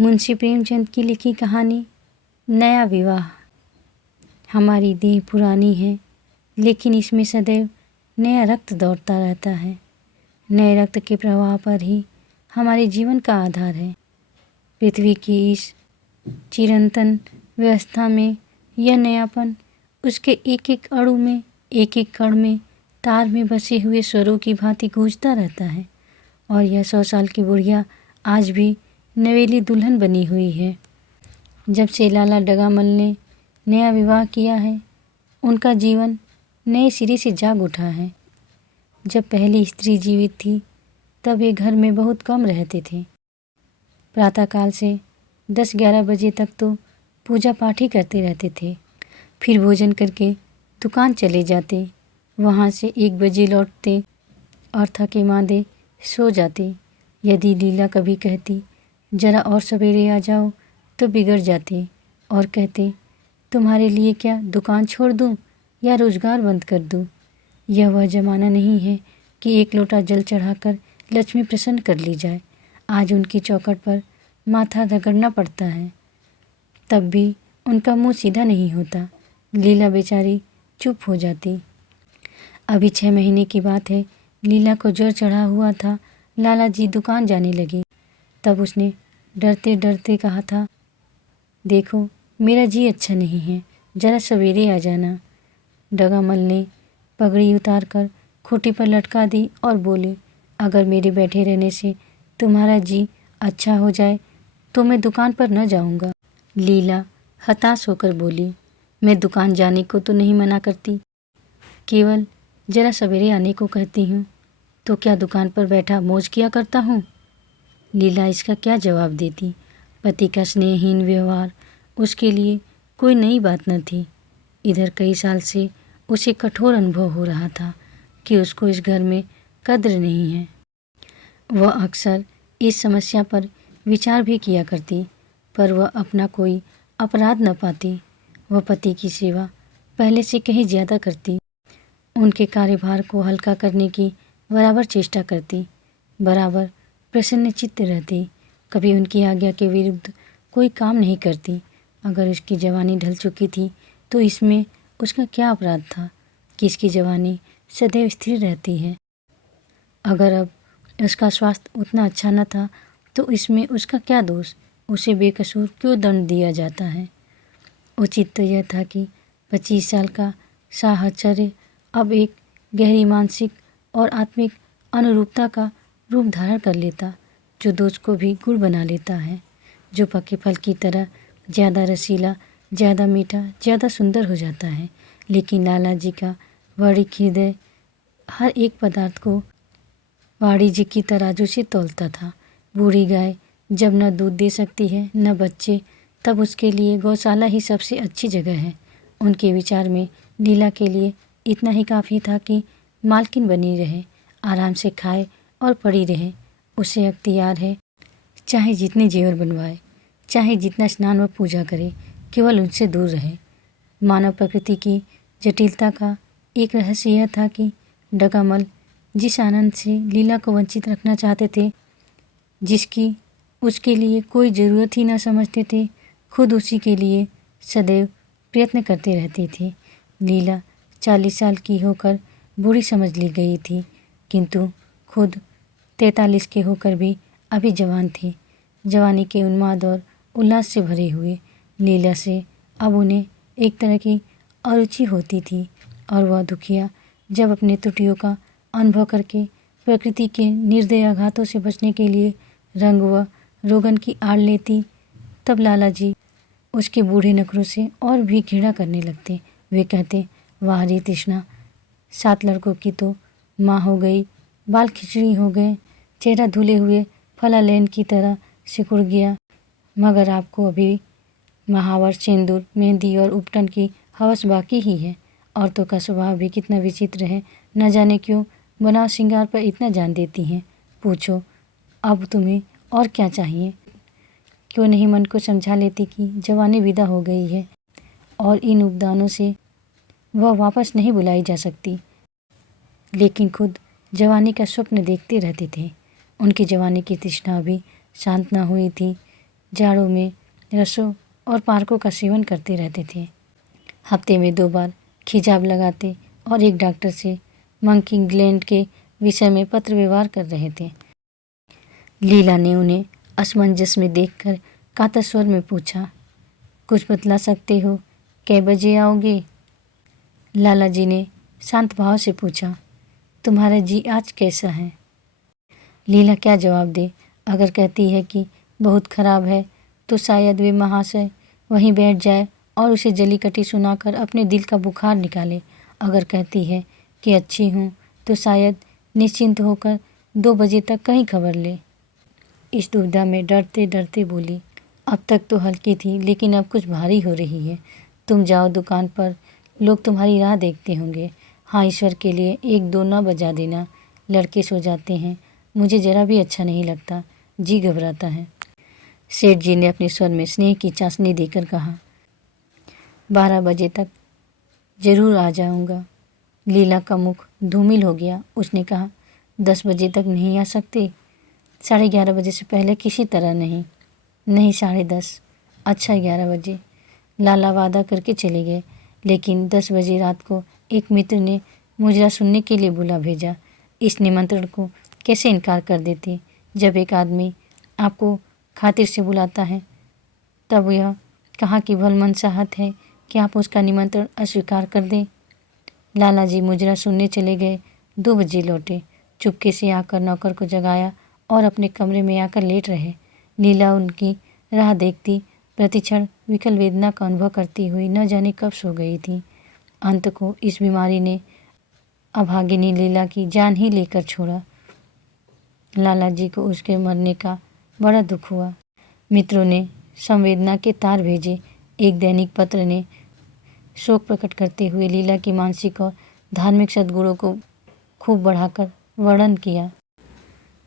मुंशी प्रेमचंद की लिखी कहानी नया विवाह। हमारी देह पुरानी है, लेकिन इसमें सदैव नया रक्त दौड़ता रहता है। नए रक्त के प्रवाह पर ही हमारे जीवन का आधार है। पृथ्वी की इस चिरंतन व्यवस्था में यह नयापन उसके एक एक अणु में, एक एक कण में, तार में बसे हुए स्वरों की भांति गूंजता रहता है। और यह 100 साल की बुढ़िया आज भी नवेली दुल्हन बनी हुई है। जब से लाला डगामल ने नया विवाह किया है, उनका जीवन नए सिरे से जाग उठा है। जब पहली स्त्री जीवित थी, तब वे घर में बहुत कम रहते थे। प्रातःकाल से 10-11 बजे तक तो पूजा पाठ ही करते रहते थे। फिर भोजन करके दुकान चले जाते, वहाँ से 1 बजे लौटते और थके मांदे सो जाते। यदि लीला कभी कहती जरा और सवेरे आ जाओ, तो बिगड़ जाते और कहते तुम्हारे लिए क्या दुकान छोड़ दूं या रोजगार बंद कर दूं। यह वह जमाना नहीं है कि एक लोटा जल चढ़ाकर लक्ष्मी प्रसन्न कर ली जाए। आज उनकी चौखट पर माथा रगड़ना पड़ता है, तब भी उनका मुंह सीधा नहीं होता। लीला बेचारी चुप हो जाती। अभी 6 महीने की बात है, लीला को ज्वर चढ़ा हुआ था। लाला जी दुकान जाने लगे, तब उसने डरते डरते कहा था, देखो मेरा जी अच्छा नहीं है, जरा सवेरे आ जाना। डगामल ने पगड़ी उतार कर खूंटी पर लटका दी और बोले, अगर मेरे बैठे रहने से तुम्हारा जी अच्छा हो जाए तो मैं दुकान पर न जाऊंगा। लीला हताश होकर बोली, मैं दुकान जाने को तो नहीं मना करती, केवल जरा सवेरे आने को कहती हूँ। तो क्या दुकान पर बैठा मौज किया करता हूँ? लीला इसका क्या जवाब देती। पति का स्नेहहीन व्यवहार उसके लिए कोई नई बात न थी। इधर कई साल से उसे कठोर अनुभव हो रहा था कि उसको इस घर में कद्र नहीं है। वह अक्सर इस समस्या पर विचार भी किया करती, पर वह अपना कोई अपराध न पाती। वह पति की सेवा पहले से कहीं ज़्यादा करती, उनके कार्यभार को हल्का करने की बराबर चेष्टा करती, बराबर प्रसन्नचित्त रहती, कभी उनकी आज्ञा के विरुद्ध कोई काम नहीं करती। अगर उसकी जवानी ढल चुकी थी तो इसमें उसका क्या अपराध था कि इसकी जवानी सदैव स्थिर रहती है। अगर अब उसका स्वास्थ्य उतना अच्छा न था तो इसमें उसका क्या दोष, उसे बेकसूर क्यों दंड दिया जाता है। उचित तो यह था कि 25 साल का साहचर्य अब एक गहरी मानसिक और आत्मिक अनुरूपता का रूप धारण कर लेता, जो दोष को भी गुण बना लेता है, जो पके फल की तरह ज़्यादा रसीला, ज़्यादा मीठा, ज़्यादा सुंदर हो जाता है। लेकिन लाला जी का वाणिक हृदय हर एक पदार्थ को वाणिज्य की तराजू से तौलता था। बूढ़ी गाय जब न दूध दे सकती है न बच्चे, तब उसके लिए गौशाला ही सबसे अच्छी जगह है। उनके विचार में लीला के लिए इतना ही काफ़ी था कि मालकिन बनी रहे, आराम से खाए और पड़ी रहे। उसे अख्तियार है, चाहे जितने जेवर बनवाए, चाहे जितना स्नान व पूजा करे, केवल उनसे दूर रहे। मानव प्रकृति की जटिलता का एक रहस्य यह था कि डगामल जिस आनंद से लीला को वंचित रखना चाहते थे, जिसकी उसके लिए कोई ज़रूरत ही न समझते थे, खुद उसी के लिए सदैव प्रयत्न करते रहते थे। लीला 40 साल की होकर बूढ़ी समझ ली गई थी, किंतु खुद 43 के होकर भी अभी जवान थी। जवानी के उन्माद और उल्लास से भरे हुए लीला से अब उन्हें एक तरह की अरुचि होती थी, और वह दुखिया जब अपने त्रुटियों का अनुभव करके प्रकृति के निर्दय आघातों से बचने के लिए रंग व रोगन की आड़ लेती, तब लाला जी उसके बूढ़े नखरों से और भी घृणा करने लगते। वे कहते, वाह रे तृष्णा, 7 लड़कों की तो माँ हो गई, बाल खिचड़ी हो गए, चेहरा धुले हुए फलालेन की तरह सिकुड़ गया, मगर आपको अभी महावर, सिंदूर, मेहंदी और उपटन की हवस बाकी ही है। औरतों का स्वभाव भी कितना विचित्र है, न जाने क्यों बनाव श्रृंगार पर इतना जान देती हैं। पूछो अब तुम्हें और क्या चाहिए? क्यों नहीं मन को समझा लेती कि जवानी विदा हो गई है और इन उपदानों से वह वापस नहीं बुलाई जा सकती। लेकिन खुद जवानी का स्वप्न देखते रहते थे। उनकी जवानी की तृष्णा अभी शांत न हुई थी। जाड़ों में रसों और पार्कों का सेवन करते रहते थे। हफ्ते में 2 बार खिजाब लगाते और एक डॉक्टर से मंकी ग्लैंड के विषय में पत्र व्यवहार कर रहे थे। लीला ने उन्हें असमंजस में देखकर कातर स्वर में पूछा, कुछ बतला सकते हो? कै बजे आओगे? लाला जी ने शांत भाव से पूछा, तुम्हारा जी आज कैसा है? लीला क्या जवाब दे? अगर कहती है कि बहुत खराब है तो शायद वे महाशय वहीं बैठ जाए और उसे जली कटी सुनाकर अपने दिल का बुखार निकाले। अगर कहती है कि अच्छी हूँ तो शायद निश्चिंत होकर 2 बजे तक कहीं खबर ले। इस दुविधा में डरते डरते बोली, अब तक तो हल्की थी लेकिन अब कुछ भारी हो रही है। तुम जाओ दुकान पर, लोग तुम्हारी राह देखते होंगे। हाँ, ईश्वर के लिए 1-2 न बजा देना, लड़के सो जाते हैं। मुझे ज़रा भी अच्छा नहीं लगता, जी घबराता है। सेठ जी ने अपने स्वर में स्नेह की चाशनी देकर कहा, 12 बजे तक जरूर आ जाऊंगा। लीला का मुख धूमिल हो गया। उसने कहा, 10 बजे तक नहीं आ सकते? 11:30 बजे से पहले किसी तरह नहीं। नहीं, 10:30। अच्छा, 11 बजे। लाला वादा करके चले गए, लेकिन 10 बजे रात को एक मित्र ने मुजरा सुनने के लिए बुला भेजा। इस निमंत्रण को कैसे इनकार कर देते? जब एक आदमी आपको खातिर से बुलाता है तब यह कहाँ की भलमनसाहत है कि आप उसका निमंत्रण अस्वीकार कर दें। लाला जी मुजरा सुनने चले गए। 2 बजे लौटे। चुपके से आकर नौकर को जगाया और अपने कमरे में आकर लेट रहे। लीला उनकी राह देखती प्रतिक्षण विकल वेदना का अनुभव करती हुई न जाने कब सो गई थी। अंत को इस बीमारी ने अभागिनी लीला की जान ही लेकर छोड़ा। लाला जी को उसके मरने का बड़ा दुख हुआ। मित्रों ने संवेदना के तार भेजे। एक दैनिक पत्र ने शोक प्रकट करते हुए लीला की मानसिक और धार्मिक सद्गुणों को खूब बढ़ाकर वर्णन किया।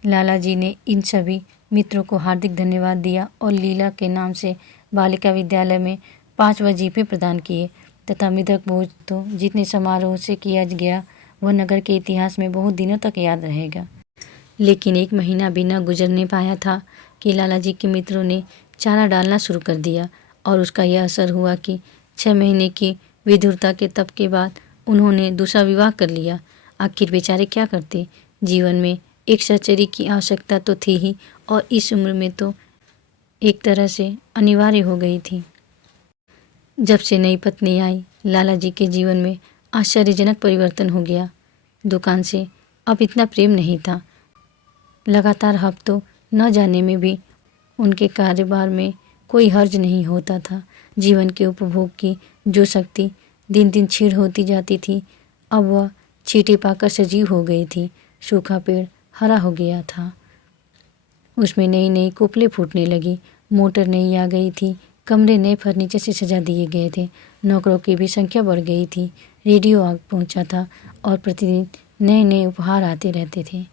लाला जी ने इन सभी मित्रों को हार्दिक धन्यवाद दिया और लीला के नाम से बालिका विद्यालय में 5 वजीफे प्रदान किए तथा मृतक भोज तो जितने समारोह से किया गया वह नगर के इतिहास में बहुत दिनों तक याद रहेगा। लेकिन 1 महीना भी न गुजरने पाया था कि लाला जी के मित्रों ने चारा डालना शुरू कर दिया और उसका यह असर हुआ कि 6 महीने की विधुरता के तप के बाद उन्होंने दूसरा विवाह कर लिया। आखिर बेचारे क्या करते? जीवन में एक सहचरी की आवश्यकता तो थी ही और इस उम्र में तो एक तरह से अनिवार्य हो गई थी। जब से नई पत्नी आई, लाला जी के जीवन में आश्चर्यजनक परिवर्तन हो गया। दुकान से अब इतना प्रेम नहीं था। लगातार हफ्तों न जाने में भी उनके कारोबार में कोई हर्ज नहीं होता था। जीवन के उपभोग की जो शक्ति दिन दिन क्षीण होती जाती थी, अब वह चींटी पाकर सजीव हो गई थी। सूखा पेड़ हरा हो गया था। उसमें नई नई कोपलें फूटने लगी। मोटर नई आ गई थी। कमरे नए फर्नीचर से सजा दिए गए थे। नौकरों की भी संख्या बढ़ गई थी। रेडियो आ पहुंचा था और प्रतिदिन नए नए उपहार आते रहते थे।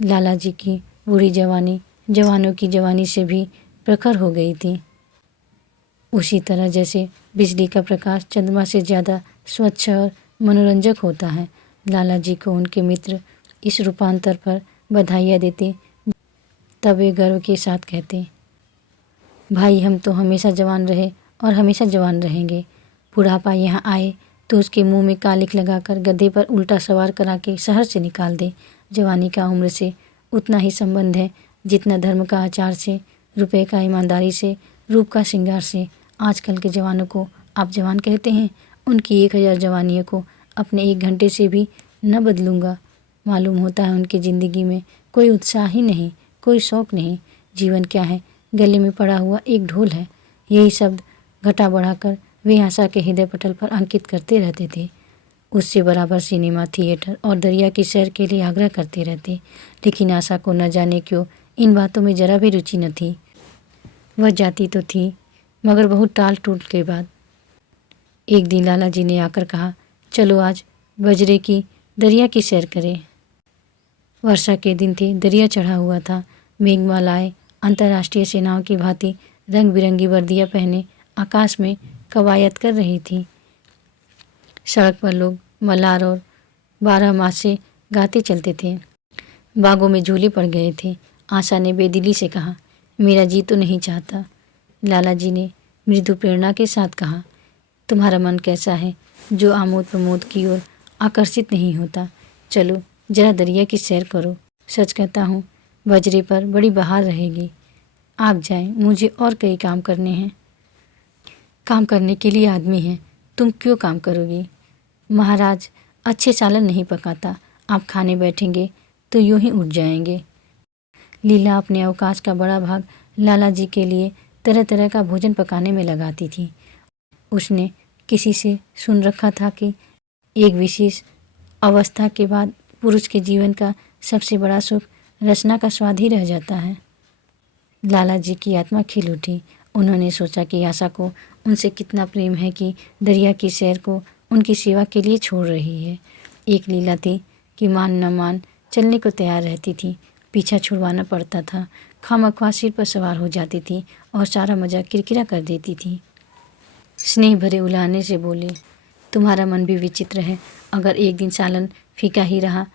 लाला जी की बूढ़ी जवानी जवानों की जवानी से भी प्रखर हो गई थी। उसी तरह जैसे बिजली का प्रकाश चंद्रमा से ज़्यादा स्वच्छ और मनोरंजक होता है। लाला जी को उनके मित्र इस रूपांतर पर बधाइयाँ देते। तब वे गर्व के साथ कहते, भाई हम तो हमेशा जवान रहे और हमेशा जवान रहेंगे। बुढ़ापा यहाँ आए तो उसके मुंह में कालिख लगाकर गधे पर उल्टा सवार करा के शहर से निकाल दे। जवानी का उम्र से उतना ही संबंध है जितना धर्म का आचार से, रुपए का ईमानदारी से, रूप का श्रृंगार से। आजकल के जवानों को आप जवान कहते हैं, उनकी 1000 जवानियों को अपने 1 घंटे से भी न बदलूंगा। मालूम होता है उनकी ज़िंदगी में कोई उत्साह ही नहीं, कोई शौक़ नहीं। जीवन क्या है? गले में पड़ा हुआ एक ढोल है। यही शब्द घटा बढ़ाकर वे आशा के हृदय पटल पर अंकित करते रहते थे। उससे बराबर सिनेमा, थिएटर और दरिया की सैर के लिए आग्रह करते रहते। लेकिन आशा को न जाने क्यों इन बातों में जरा भी रुचि न थी। वह जाती तो थी मगर बहुत टाल टूट के बाद। एक दिन लाला जी ने आकर कहा, चलो आज बजरे की दरिया की सैर करें। वर्षा के दिन थे। दरिया चढ़ा हुआ था। मेघमालाएं अंतर्राष्ट्रीय सेनाओं की भांति रंग बिरंगी वर्दियाँ पहने आकाश में कवायद कर रही थी। सड़क पर लोग मल्हार और 12 मासे गाते चलते थे। बागों में झूले पड़ गए थे। आशा ने बेदिली से कहा, मेरा जी तो नहीं चाहता। लाला जी ने मृदु प्रेरणा के साथ कहा। तुम्हारा मन कैसा है जो आमोद प्रमोद की ओर आकर्षित नहीं होता? चलो जरा दरिया की सैर करो। सच कहता हूँ बजरे पर बड़ी बहार रहेगी। आप जाएं, मुझे और कई काम करने हैं। काम करने के लिए आदमी हैं, तुम क्यों काम करोगी? महाराज अच्छे सालन नहीं पकाता, आप खाने बैठेंगे तो यूं ही उठ जाएंगे। लीला अपने अवकाश का बड़ा भाग लाला जी के लिए तरह तरह का भोजन पकाने में लगाती थी। उसने किसी से सुन रखा था कि एक विशेष अवस्था के बाद पुरुष के जीवन का सबसे बड़ा सुख रचना का स्वाद ही रह जाता है। लाला जी की आत्मा खिल उठी। उन्होंने सोचा कि आशा को उनसे कितना प्रेम है कि दरिया की सैर को उनकी सेवा के लिए छोड़ रही है। एक लीला थी कि मान न मान चलने को तैयार रहती थी, पीछा छुड़वाना पड़ता था, खामख्वाह सिर पर सवार हो जाती थी और सारा मजा किरकिरा कर देती थी। स्नेह भरे उलाहने से बोले, तुम्हारा मन भी विचित्र है। अगर एक दिन सालन फीका ही रहा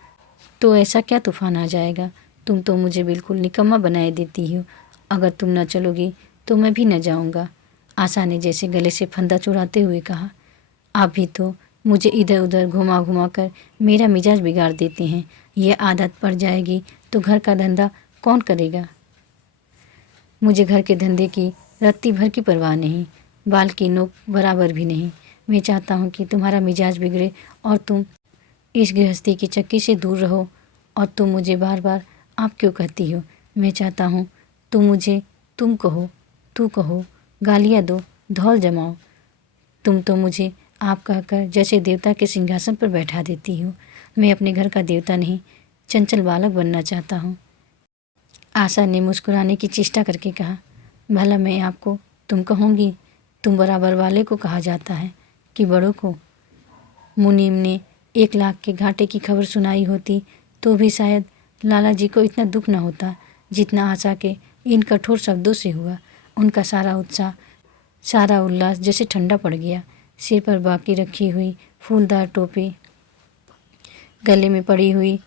तो ऐसा क्या तूफान आ जाएगा? तुम तो मुझे बिल्कुल निकम्मा बनाए देती हो। अगर तुम न चलोगी तो मैं भी न जाऊंगा। आशा ने जैसे गले से फंदा चुराते हुए कहा। आप भी तो मुझे इधर उधर घुमा घुमा कर मेरा मिजाज बिगाड़ देते हैं। यह आदत पड़ जाएगी तो घर का धंधा कौन करेगा? मुझे घर के धंधे की रत्ती भर की परवाह नहीं, बाल की नोक बराबर भी नहीं। मैं चाहता हूँ कि तुम्हारा मिजाज बिगड़े और तुम इस गृहस्थी की चक्की से दूर रहो। और तुम मुझे बार बार आप क्यों कहती हो? मैं चाहता हूँ तुम मुझे तुम कहो, तू कहो, गालियाँ दो, धौल जमाओ। तुम तो मुझे आप कहकर जैसे देवता के सिंहासन पर बैठा देती हो। मैं अपने घर का देवता नहीं, चंचल बालक बनना चाहता हूँ। आशा ने मुस्कुराने की चेष्टा करके कहा, भला मैं आपको तुम कहूँगी? तुम बराबर वाले को कहा जाता है कि बड़ों को? मुनीम ने 1 लाख के घाटे की खबर सुनाई होती तो भी शायद लाला जी को इतना दुख न होता जितना आशा के इन कठोर शब्दों से हुआ। उनका सारा उत्साह, सारा उल्लास जैसे ठंडा पड़ गया। सिर पर बाकी रखी हुई फूलदार टोपी, गले में पड़ी हुई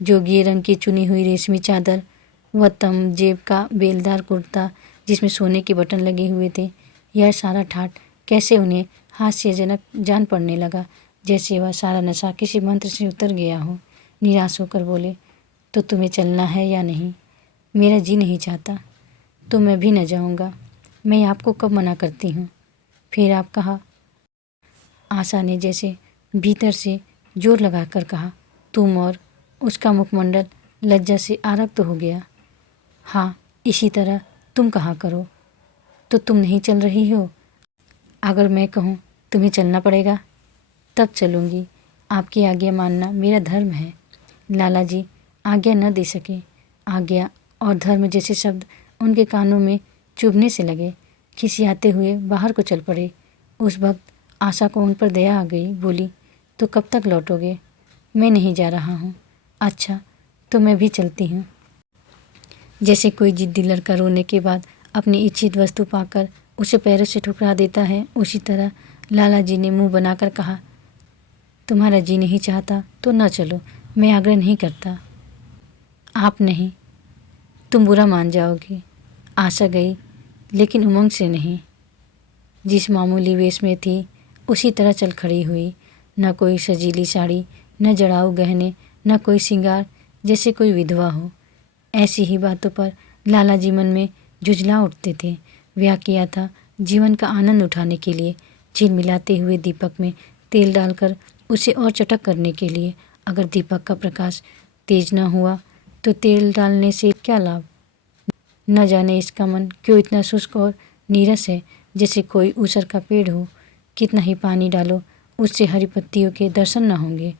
जोगिए रंग की चुनी हुई रेशमी चादर, वह तम जेब का बेलदार कुर्ता जिसमें सोने के बटन लगे हुए थे, यह सारा ठाट कैसे उन्हें हास्यजनक जान पड़ने लगा, जैसे वह सारा नशा किसी मंत्र से उतर गया हो। निराश होकर बोले, तो तुम्हें चलना है या नहीं? मेरा जी नहीं चाहता। तो मैं भी न जाऊंगा। मैं आपको कब मना करती हूँ? फिर आप कहा। आशा ने जैसे भीतर से जोर लगाकर कहा। तुम और उसका मुखमंडल लज्जा से आरक्त हो गया। हाँ, इसी तरह तुम कहा करो। तो तुम नहीं चल रही हो? अगर मैं कहूँ तुम्हें चलना पड़ेगा तब चलूँगी। आपकी आज्ञा मानना मेरा धर्म है। लाला जी आज्ञा न दे सके। आज्ञा और धर्म जैसे शब्द उनके कानों में चुभने से लगे। खिसियाते हुए बाहर को चल पड़े। उस वक्त आशा को उन पर दया आ गई। बोली, तो कब तक लौटोगे? मैं नहीं जा रहा हूँ। अच्छा, तो मैं भी चलती हूँ। जैसे कोई जिद्दी लड़का रोने के बाद अपनी इच्छित वस्तु पाकर उसे पैरों से ठुकरा देता है, उसी तरह लाला जी ने मुंह बनाकर कहा, तुम्हारा जी नहीं चाहता तो न चलो। मैं आग्रह नहीं करता। आप नहीं, तुम बुरा मान जाओगी। आशा गई, लेकिन उमंग से नहीं। जिस मामूली वेश में थी उसी तरह चल खड़ी हुई। न कोई सजीली साड़ी, न जड़ाऊ गहने, न कोई श्रृंगार, जैसे कोई विधवा हो। ऐसी ही बातों पर लाला जी मन में झुंझला उठते थे। ब्याह किया था जीवन का आनंद उठाने के लिए, झिलमिलाते हुए दीपक में तेल डालकर उसे और चटक करने के लिए। अगर दीपक का प्रकाश तेज न हुआ तो तेल डालने से क्या लाभ? न जाने इसका मन क्यों इतना शुष्क और नीरस है, जैसे कोई ऊसर का पेड़ हो। कितना ही पानी डालो उससे हरी पत्तियों के दर्शन न होंगे।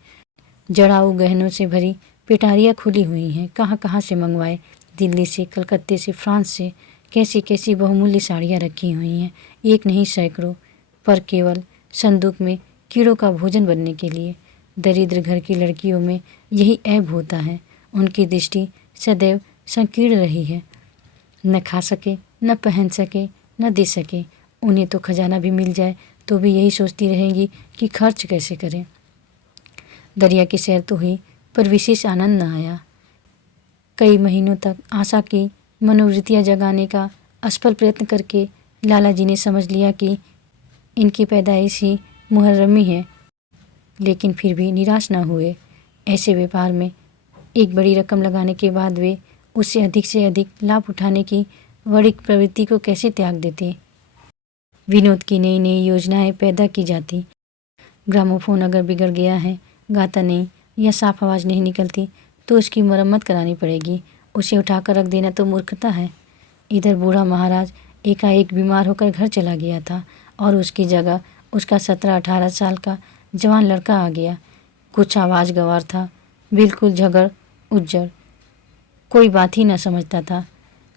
जड़ाऊ गहनों से भरी पिटारियाँ खुली हुई हैं, कहाँ कहाँ से मंगवाए। दिल्ली से, कलकत्ते से, फ्रांस से कैसी कैसी बहुमूल्य साड़ियाँ रखी हुई हैं, एक नहीं सैकड़ों, पर केवल संदूक में कीड़ों का भोजन बनने के लिए। दरिद्र घर की लड़कियों में यही ऐब होता है। उनकी दृष्टि सदैव संकीर्ण रही है। न खा सके, न पहन सके, न दे सके। उन्हें तो खजाना भी मिल जाए तो भी यही सोचती रहेंगी कि खर्च कैसे करें। दरिया की सैर तो हुई पर विशेष आनंद न आया। कई महीनों तक आशा की मनोवृत्तियाँ जगाने का असफल प्रयत्न करके लाला जी ने समझ लिया कि इनकी पैदाइश ही मुहर्रमी है, लेकिन फिर भी निराश न हुए। ऐसे व्यापार में एक बड़ी रकम लगाने के बाद वे उससे अधिक से अधिक लाभ उठाने की बड़ी प्रवृत्ति को कैसे त्याग देते। विनोद की नई नई योजनाएं पैदा की जाती। ग्रामोफोन अगर बिगड़ गया है, गाता नहीं या साफ आवाज़ नहीं निकलती तो उसकी मरम्मत करानी पड़ेगी। उसे उठाकर रख देना तो मूर्खता है। इधर बूढ़ा महाराज एकाएक बीमार होकर घर चला गया था और उसकी जगह उसका 17-18 साल का जवान लड़का आ गया। कुछ आवाज़ गंवार था, बिल्कुल झगड़ उज्जड़, कोई बात ही न समझता था।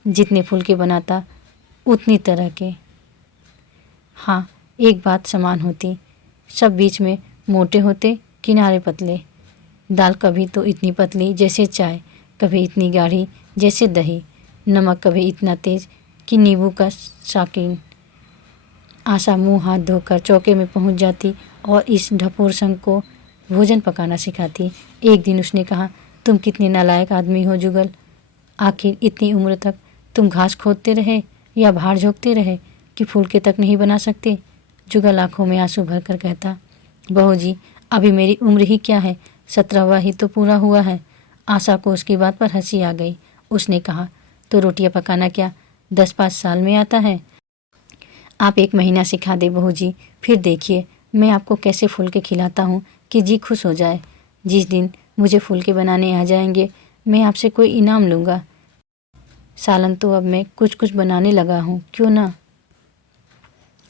जितने फुलके बनाता उतनी तरह के। हाँ, एक बात समान होती, सब बीच में मोटे होते, किनारे पतले। दाल कभी तो इतनी पतली जैसे चाय, कभी इतनी गाढ़ी जैसे दही, नमक कभी इतना तेज कि नींबू का शौकीन। आशा मुंह हाथ धोकर चौके में पहुंच जाती और इस ढपोर संग को भोजन पकाना सिखाती। एक दिन उसने कहा, तुम कितने नालायक आदमी हो जुगल, आखिर इतनी उम्र तक तुम घास खोदते रहे या भार झोंकते रहे कि फुलके तक नहीं बना सकते। जुगल आंखों में आंसू भरकर कहता, बहू जी अभी मेरी उम्र ही क्या है, 17वां ही तो पूरा हुआ है। आशा को उसकी बात पर हंसी आ गई। उसने कहा, तो रोटियां पकाना क्या 10-5 साल में आता है? आप 1 महीना सिखा दे बहू जी, फिर देखिए मैं आपको कैसे फुलके खिलाता हूँ कि जी खुश हो जाए। जिस दिन मुझे फुलके बनाने आ जाएंगे मैं आपसे कोई इनाम लूँगा। सालन तो अब मैं कुछ कुछ बनाने लगा हूँ, क्यों ना?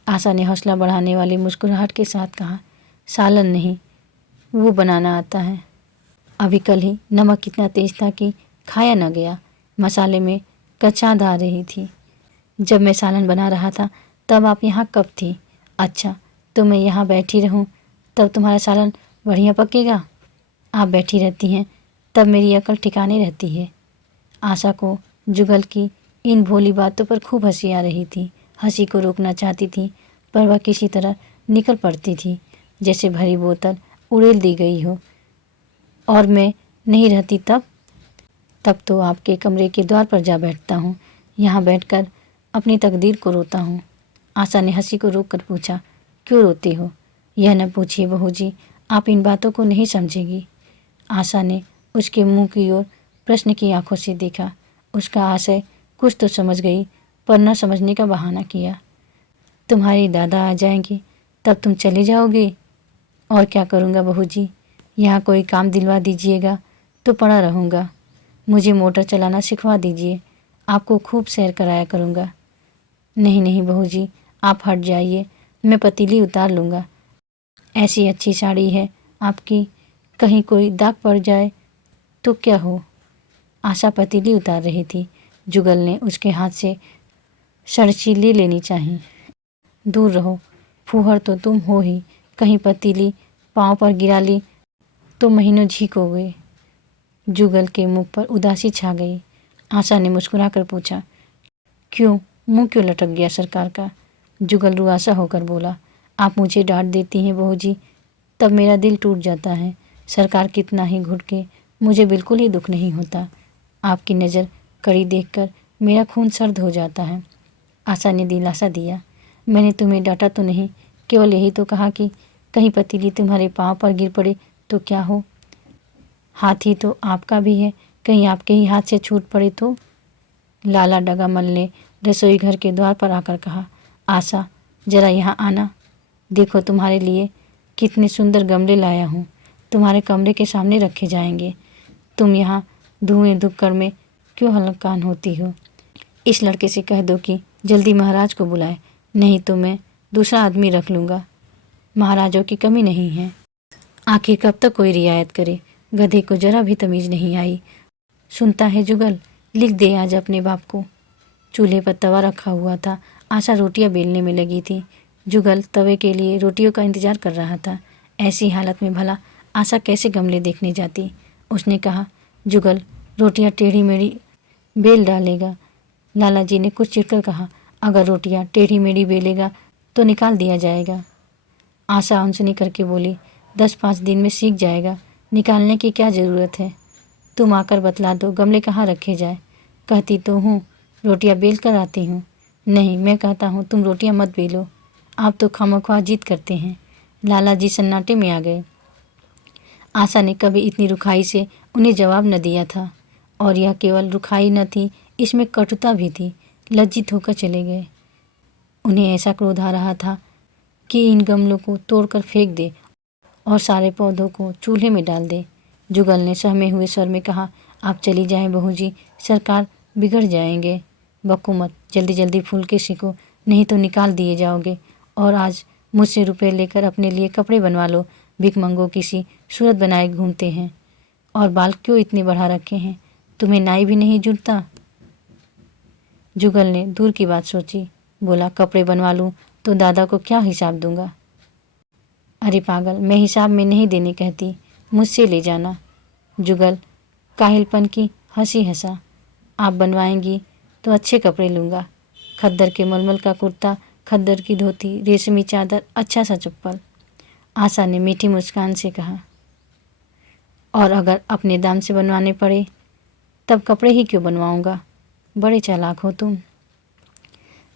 आशा ने हौसला बढ़ाने वाली मुस्कुराहट के साथ कहा, सालन नहीं, वो बनाना आता है। अभी कल ही नमक कितना तेज था कि खाया न गया। मसाले में कचाद आ रही थी। जब मैं सालन बना रहा था तब आप यहाँ कब थी? अच्छा, तो मैं यहाँ बैठी रहूँ तब तुम्हारा सालन बढ़िया पकेगा? आप बैठी रहती हैं तब मेरी अकल ठिकाने रहती है। आशा को जुगल की इन भोली बातों पर खूब हंसी आ रही थी। हंसी को रोकना चाहती थी पर वह किसी तरह निकल पड़ती थी, जैसे भरी बोतल उड़ेल दी गई हो। और मैं नहीं रहती तब तो आपके कमरे के द्वार पर जा बैठता हूँ, यहाँ बैठकर अपनी तकदीर को रोता हूँ। आशा ने हंसी को रोक कर पूछा, क्यों रोती हो? यह न पूछिए बहू जी, आप इन बातों को नहीं समझेगी। आशा ने उसके मुंह की ओर प्रश्न की आंखों से देखा। उसका आशय कुछ तो समझ गई पर न समझने का बहाना किया। तुम्हारे दादा आ जाएंगे तब तुम चले जाओगे? और क्या करूँगा बहू जी, यहाँ कोई काम दिलवा दीजिएगा तो पड़ा रहूँगा। मुझे मोटर चलाना सिखवा दीजिए, आपको खूब सैर कराया करूँगा। नहीं नहीं बहू जी, आप हट जाइए, मैं पतीली उतार लूँगा। ऐसी अच्छी साड़ी है आपकी, कहीं कोई दाग पड़ जाए तो क्या हो? आशा पतीली उतार रही थी। जुगल ने उसके हाथ से सरची ले लेनी चाहिए। दूर रहो, फूहड़ तो तुम हो ही, कहीं पतीली पाँव पर गिरा ली तो महीनों झीकोगे। जुगल के मुख पर उदासी छा गई। आशा ने मुस्कुरा कर पूछा, क्यों, मुंह क्यों लटक गया सरकार का? जुगल रुआसा होकर बोला, आप मुझे डांट देती हैं बहू जी, तब मेरा दिल टूट जाता है। सरकार कितना ही घुटके, मुझे बिल्कुल ही दुख नहीं होता। आपकी नज़र कड़ी देखकर मेरा खून सर्द हो जाता है। आशा ने दिलासा दिया, मैंने तुम्हें डांटा तो नहीं, केवल यही तो कहा कि कहीं पतीली तुम्हारे पाँव पर गिर पड़े तो क्या हो? हाथ ही तो आपका भी है, कहीं आपके ही हाथ से छूट पड़े तो? लाला डगामल ने रसोई घर के द्वार पर आकर कहा, आशा जरा यहाँ आना, देखो तुम्हारे लिए कितने सुंदर गमले लाया हूँ, तुम्हारे कमरे के सामने रखे जाएंगे। तुम यहाँ धुएं धुक्कड़ में क्यों हलकान होती हो? इस लड़के से कह दो कि जल्दी महाराज को बुलाए, नहीं तो मैं दूसरा आदमी रख लूँगा। महाराजों की कमी नहीं है। आखिर कब तक कोई रियायत करे? गधे को जरा भी तमीज़ नहीं आई। सुनता है जुगल, लिख दे आज अपने बाप को। चूल्हे पर तवा रखा हुआ था। आशा रोटियां बेलने में लगी थी। जुगल तवे के लिए रोटियों का इंतजार कर रहा था। ऐसी हालत में भला आशा कैसे गमले देखने जाती? उसने कहा, जुगल रोटियां टेढ़ी मेढ़ी बेल डालेगा। लाला जी ने कुछ चिढ़कर कहा, अगर रोटियां टेढ़ी मेढ़ी बेलेगा तो निकाल दिया जाएगा। आशा अनसुनी करके बोली, 10-5 दिन में सीख जाएगा, निकालने की क्या ज़रूरत है? तुम आकर बतला दो गमले कहाँ रखे जाए। कहती तो हूँ रोटियां बेल कर आती हूँ। नहीं, मैं कहता हूँ तुम रोटियां मत बेलो, आप तो खामख्वाह जिद करते हैं। लाला जी सन्नाटे में आ गए। आशा ने कभी इतनी रुखाई से उन्हें जवाब न दिया था, और यह केवल रुखाई न थी, इसमें कटुता भी थी। लज्जित होकर चले गए। उन्हें ऐसा क्रोध आ रहा था कि इन गमलों को तोड़कर फेंक दे और सारे पौधों को चूल्हे में डाल दे। जुगल ने सहमे हुए स्वर में कहा, आप चली जाएं बहू जी, सरकार बिगड़ जाएंगे। बको मत, जल्दी जल्दी फूल के सीखो, नहीं तो निकाल दिए जाओगे। और आज मुझसे रुपए लेकर अपने लिए कपड़े बनवा लो। भिखमंगों की सी सूरत बनाए घूमते हैं, और बाल क्यों इतने बढ़ा रखे हैं? तुम्हें नाई भी नहीं जुड़ता? जुगल ने दूर की बात सोची। बोला, कपड़े बनवा लूँ तो दादा को क्या हिसाब दूंगा? अरे पागल, मैं हिसाब में नहीं देने कहती, मुझसे ले जाना। जुगल काहिलपन की हंसी हंसा। आप बनवाएंगी तो अच्छे कपड़े लूँगा, खद्दर के मलमल का कुर्ता, खद्दर की धोती, रेशमी चादर, अच्छा सा चप्पल। आशा ने मीठी मुस्कान से कहा, और अगर अपने दाम से बनवाने पड़े तब कपड़े ही क्यों बनवाऊंगा? बड़े चालाक हो तुम।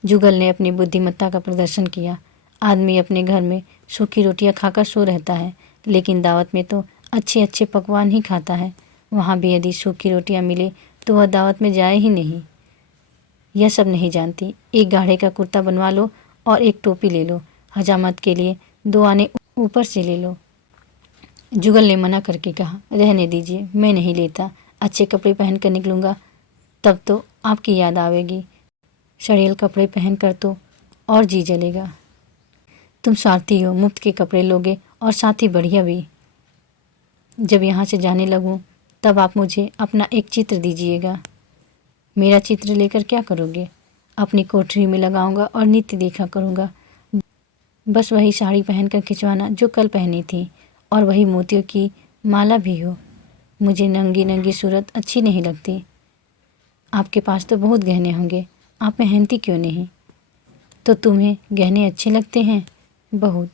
जुगल ने अपनी बुद्धिमत्ता का प्रदर्शन किया। आदमी अपने घर में सूखी रोटियां खाकर सो रहता है, लेकिन दावत में तो अच्छे अच्छे पकवान ही खाता है। वहाँ भी यदि सूखी रोटियां मिले तो वह दावत में जाए ही नहीं। यह सब नहीं जानती। एक गाढ़े का कुर्ता बनवा लो और एक टोपी ले लो। हजामत के लिए 2 आने ऊपर से ले लो। जुगल ने मना करके कहा, रहने दीजिए, मैं नहीं लेता। अच्छे कपड़े पहन कर निकलूँगा तब तो आपकी याद आवेगी। सड़ेल कपड़े पहन कर तो और जी जलेगा। तुम स्वार्थी हो, मुफ्त के कपड़े लोगे और साथ ही बढ़िया भी। जब यहाँ से जाने लगूँ तब आप मुझे अपना एक चित्र दीजिएगा। मेरा चित्र लेकर क्या करोगे? अपनी कोठरी में लगाऊंगा और नित्य देखा करूँगा। बस वही साड़ी पहनकर खिंचवाना जो कल पहनी थी, और वही मोतियों की माला भी हो। मुझे नंगी नंगी सूरत अच्छी नहीं लगती। आपके पास तो बहुत गहने होंगे, आप पहनती क्यों नहीं? तो तुम्हें गहने अच्छे लगते हैं? बहुत।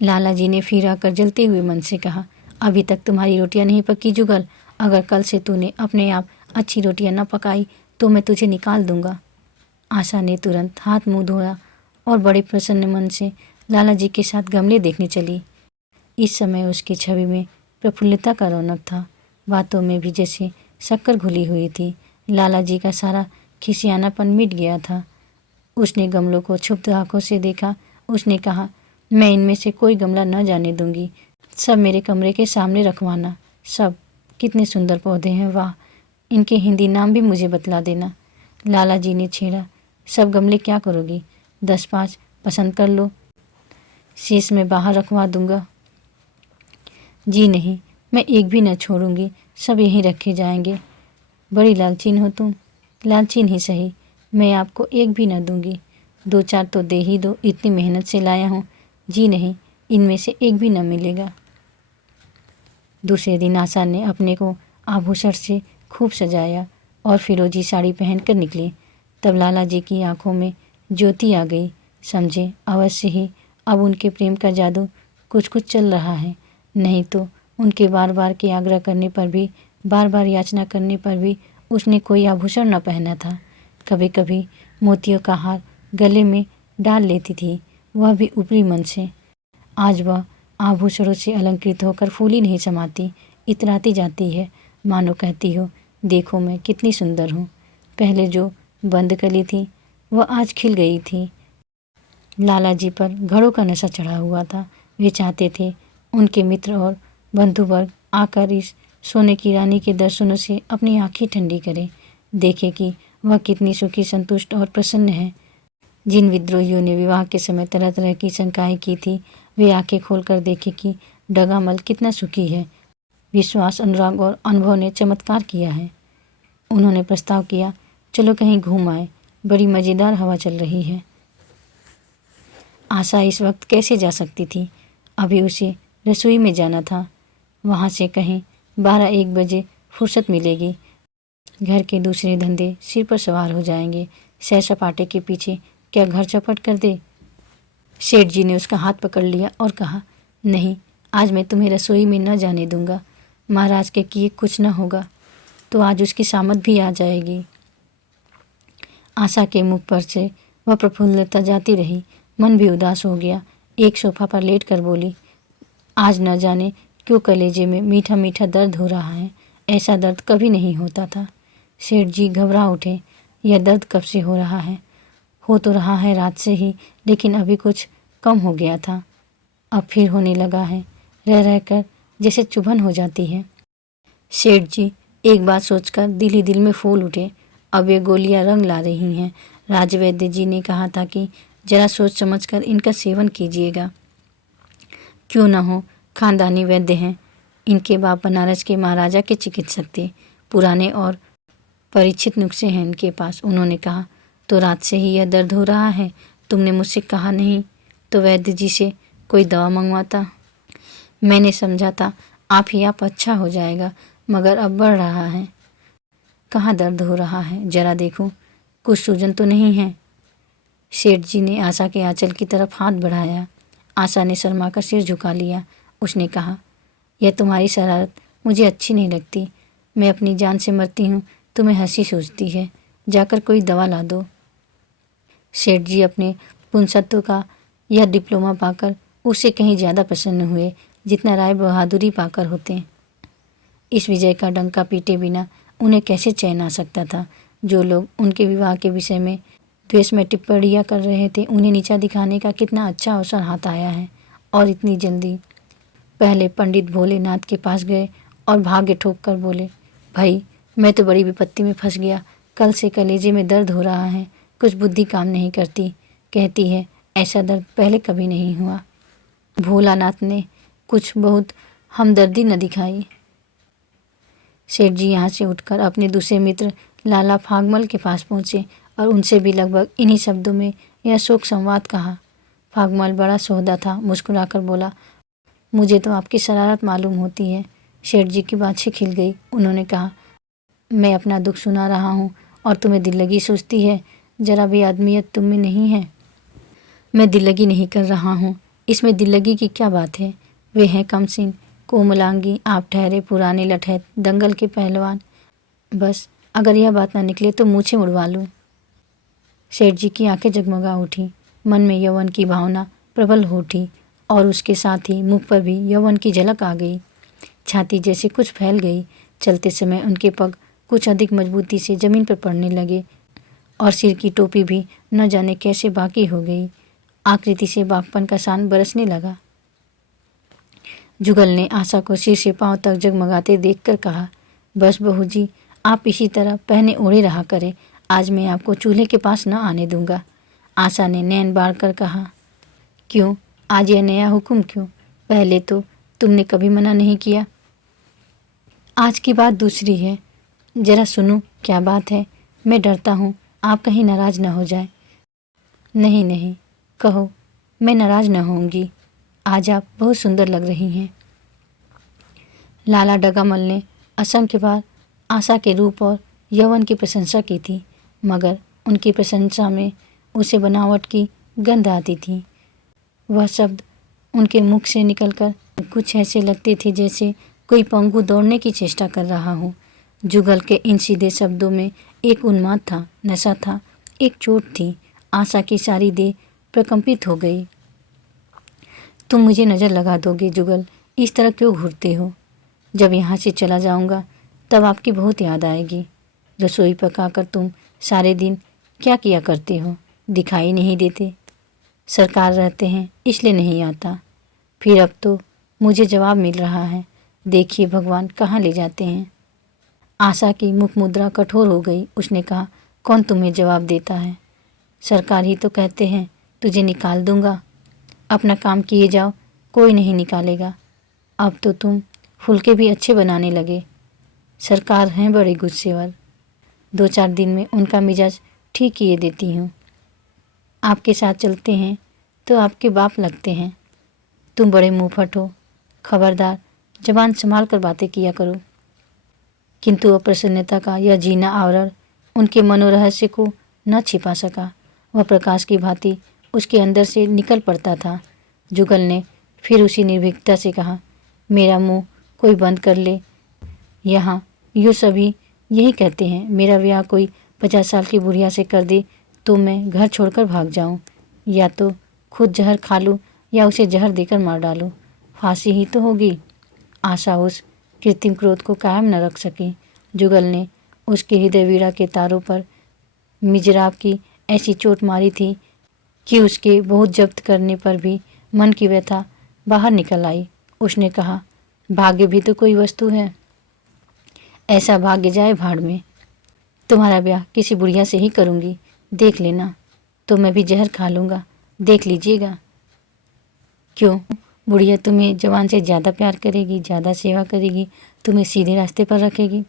लाला जी ने फिर आकर जलते हुए मन से कहा, अभी तक तुम्हारी रोटियां नहीं पकी जुगल। अगर कल से तूने अपने आप अच्छी रोटियां न पकाई तो मैं तुझे निकाल दूंगा। आशा ने तुरंत हाथ मुंह धोया और बड़े प्रसन्न मन से लाला जी के साथ गमले देखने चली। इस समय उसकी छवि में प्रफुल्लता का रौनक था। बातों में भी जैसे शक्कर घुली हुई थी। लाला जी का सारा खिसियानापन मिट गया था। उसने गमलों को क्षुब्ध आंखों से देखा। उसने कहा, मैं इनमें से कोई गमला न जाने दूंगी। सब मेरे कमरे के सामने रखवाना। सब। कितने सुंदर पौधे हैं, वाह! इनके हिंदी नाम भी मुझे बतला देना। लाला जी ने छेड़ा, सब गमले क्या करोगी? 10-5 पसंद कर लो, शेष में बाहर रखवा दूंगा। जी नहीं, मैं एक भी न छोड़ूंगी, सब यहीं रखे जाएंगे। बड़ी लालचीन हो तुम। लालचीन ही सही, मैं आपको एक भी न दूंगी। 2-4 तो दे ही दो, इतनी मेहनत से लाया हूँ। जी नहीं, इनमें से एक भी न मिलेगा। दूसरे दिन आशा ने अपने को आभूषण से खूब सजाया और फिरोजी साड़ी पहनकर निकली। तब लाला जी की आंखों में ज्योति आ गई। समझे, अवश्य ही अब उनके प्रेम का जादू कुछ कुछ चल रहा है। नहीं तो उनके बार बार के आग्रह करने पर भी, बार बार याचना करने पर भी उसने कोई आभूषण न पहना था। कभी कभी मोतियों का हार गले में डाल लेती थी, वह भी ऊपरी मन से। आज वह आभूषणों से अलंकृत होकर फूली नहीं समाती, इतराती जाती है, मानो कहती हो, देखो मैं कितनी सुंदर हूँ। पहले जो बंद कली थी वह आज खिल गई थी। लाला जी पर घड़ों का नशा चढ़ा हुआ था। वे चाहते थे उनके मित्र और बंधुवर्ग आकर इस सोने की रानी के दर्शनों से अपनी आंखें ठंडी करें, देखे कि वह कितनी सुखी, संतुष्ट और प्रसन्न है। जिन विद्रोहियों ने विवाह के समय तरह तरह की शंकाएं की थी, वे आंखें खोलकर देखे कि डगामल कितना सुखी है। विश्वास, अनुराग और अनुभव ने चमत्कार किया है। उन्होंने प्रस्ताव किया, चलो कहीं घूम आए, बड़ी मज़ेदार हवा चल रही है। आशा इस वक्त कैसे जा सकती थी? अभी उसे रसोई में जाना था। वहाँ से कहीं 12-1 बजे फुर्सत मिलेगी। घर के दूसरे धंधे सिर पर सवार हो जाएंगे। सैर सपाटे के पीछे क्या घर चौपट कर दे? सेठ जी ने उसका हाथ पकड़ लिया और कहा, नहीं, आज मैं तुम्हें रसोई में न जाने दूंगा। महाराज के किए कुछ न होगा तो आज उसकी सामत भी आ जाएगी। आशा के मुख पर से वह प्रफुल्लता जाती रही। मन भी उदास हो गया। एक सोफा पर लेट कर बोली, आज न जाने क्यों कलेजे में मीठा मीठा दर्द हो रहा है। ऐसा दर्द कभी नहीं होता था। सेठ जी घबरा उठे। यह दर्द कब से हो रहा है? हो तो रहा है रात से ही, लेकिन अभी कुछ कम हो गया था, अब फिर होने लगा है। रह रहकर जैसे चुभन हो जाती है। सेठ जी एक बात सोचकर दिल ही दिल में फूल उठे। अब ये गोलियां रंग ला रही हैं। राजवैद्य जी ने कहा था कि जरा सोच समझकर इनका सेवन कीजिएगा। क्यों न हो, खानदानी वैद्य हैं। इनके बाप बनारस के महाराजा के चिकित्सक थे। पुराने और परिचित नुस्खे हैं इनके पास। उन्होंने कहा, तो रात से ही यह दर्द हो रहा है, तुमने मुझसे कहा नहीं तो वैद्य जी से कोई दवा मंगवाता। मैंने समझा था आप अच्छा हो जाएगा, मगर अब बढ़ रहा है। कहाँ दर्द हो रहा है, जरा देखूं, कुछ सूजन तो नहीं है? सेठ जी ने आशा के आंचल की तरफ हाथ बढ़ाया। आशा ने शर्मा कर सिर झुका लिया। उसने कहा, यह तुम्हारी शरारत मुझे अच्छी नहीं लगती। मैं अपनी जान से मरती हूँ, तुम्हें हंसी सूझती है। जाकर कोई दवा ला दो। सेठ जी अपने पुंसत्व का यह डिप्लोमा पाकर उससे कहीं ज़्यादा प्रसन्न हुए जितना राय बहादुरी पाकर होते। इस विजय का डंका पीटे बिना उन्हें कैसे चैन आ सकता था। जो लोग उनके विवाह के विषय में द्वेष में टिप्पणियाँ कर रहे थे, उन्हें नीचा दिखाने का कितना अच्छा अवसर हाथ आया है। और इतनी जल्दी। पहले पंडित भोलेनाथ के पास गए और भाग्य ठोक कर बोले, भाई मैं तो बड़ी विपत्ति में फंस गया। कल से कलेजे में दर्द हो रहा है, कुछ बुद्धि काम नहीं करती। कहती है ऐसा दर्द पहले कभी नहीं हुआ। भोलानाथ ने कुछ बहुत हमदर्दी न दिखाई। सेठ जी यहाँ से उठकर अपने दूसरे मित्र लाला फागमल के पास पहुँचे और उनसे भी लगभग इन्हीं शब्दों में यह शोक संवाद कहा। फागमल बड़ा सोहदा था, मुस्कुराकर बोला, मुझे तो आपकी शरारत मालूम होती है। सेठ जी की बातें खिल गई। उन्होंने कहा, मैं अपना दुख सुना रहा हूँ और तुम्हें दिल लगी सोचती है। जरा भी आदमियत तुम में नहीं है। मैं दिल लगी नहीं कर रहा हूँ, इसमें दिल लगी की क्या बात है? वे हैं कमसिन, कोमलांगी, आप ठहरे पुराने लठैत, दंगल के पहलवान। बस अगर यह बात ना निकले तो मूछें मुड़वा लूँ। सेठ जी की आंखें जगमगा उठी। मन में यौवन की भावना प्रबल हो उठी और उसके साथ ही मुख पर भी यौवन की झलक आ गई। छाती जैसे कुछ फैल गई। चलते समय उनके पग कुछ अधिक मजबूती से जमीन पर पड़ने लगे और सिर की टोपी भी न जाने कैसे बाकी हो गई। आकृति से बागपन का सान बरसने लगा। जुगल ने आशा को सिर से पांव तक जगमगाते देखकर कहा, बस बहू जी, आप इसी तरह पहने ओढ़े रहा करें। आज मैं आपको चूल्हे के पास न आने दूंगा। आशा ने नैन बाढ़ कर कहा, क्यों, आज यह नया हुक्म क्यों? पहले तो तुमने कभी मना नहीं किया। आज की बात दूसरी है। जरा सुनो क्या बात है। मैं डरता हूँ आप कहीं नाराज न हो जाए। नहीं नहीं, कहो, मैं नाराज न होंगी। आज आप बहुत सुंदर लग रही हैं। लाला डगामल ने असंख्य बार आशा के रूप और यौवन की प्रशंसा की थी, मगर उनकी प्रशंसा में उसे बनावट की गंध आती थी। वह शब्द उनके मुख से निकलकर कुछ ऐसे लगते थे जैसे कोई पंगु दौड़ने की चेष्टा कर रहा हो। जुगल के इन सीधे शब्दों में एक उन्माद था, नशा था, एक चोट थी। आशा की सारी देह प्रकंपित हो गई। तुम मुझे नज़र लगा दोगे जुगल, इस तरह क्यों घूरते हो? जब यहाँ से चला जाऊँगा तब आपकी बहुत याद आएगी। रसोई पकाकर तुम सारे दिन क्या किया करते हो? दिखाई नहीं देते। सरकार रहते हैं इसलिए नहीं आता। फिर अब तो मुझे जवाब मिल रहा है। देखिए भगवान कहाँ ले जाते हैं। आशा की मुख मुद्रा कठोर हो गई। उसने कहा, कौन तुम्हें जवाब देता है? सरकार ही तो कहते हैं तुझे निकाल दूंगा। अपना काम किए जाओ, कोई नहीं निकालेगा। अब तो तुम फुलके भी अच्छे बनाने लगे। सरकार हैं बड़े गुस्सेवर। 2-4 दिन में उनका मिजाज ठीक किए देती हूँ। आपके साथ चलते हैं तो आपके बाप लगते हैं। तुम बड़े मुँहफट हो। खबरदार, जबान संभाल कर बातें किया करो। किंतु अप्रसन्नता का यह जीना आवरण उनके मनोरहस्य को न छिपा सका। वह प्रकाश की भांति उसके अंदर से निकल पड़ता था। जुगल ने फिर उसी निर्भीकता से कहा, मेरा मुंह कोई बंद कर ले। यहाँ यूँ सभी यही कहते हैं, मेरा ब्याह कोई 50 साल की बुढ़िया से कर दी तो मैं घर छोड़कर भाग जाऊं, या तो खुद जहर खा लूं या उसे जहर देकर मार डालूं। फांसी ही तो होगी। आशा उस कृत्रिम क्रोध को कायम न रख सकी। जुगल ने उसके हृदय वीणा के तारों पर मिजराब की ऐसी चोट मारी थी कि उसके बहुत जब्त करने पर भी मन की व्यथा बाहर निकल आई। उसने कहा, भाग्य भी तो कोई वस्तु है। ऐसा भाग्य जाए भाड़ में। तुम्हारा ब्याह किसी बुढ़िया से ही करूँगी, देख लेना। तो मैं भी जहर खा लूँगा, देख लीजिएगा। क्यों? बुढ़िया तुम्हें जवान से ज़्यादा प्यार करेगी, ज़्यादा सेवा करेगी, तुम्हें सीधे रास्ते पर रखेगी।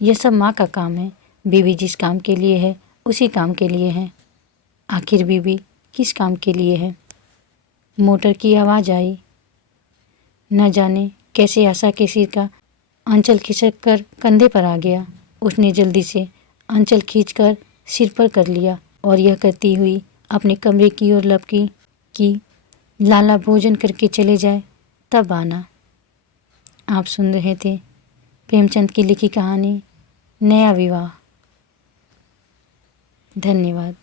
यह सब माँ का काम है। बीवी जिस काम के लिए है उसी काम के लिए है। आखिर बीवी किस काम के लिए है? मोटर की आवाज़ आई। न जाने कैसे आशा के सिर का आंचल खिसक कर कंधे पर आ गया। उसने जल्दी से आंचल खींचकर सिर पर कर लिया और यह कहती हुई अपने कमरे की ओर लपकी कि लाला भोजन करके चले जाए तब आना। आप सुन रहे थे प्रेमचंद की लिखी कहानी नया विवाह। धन्यवाद।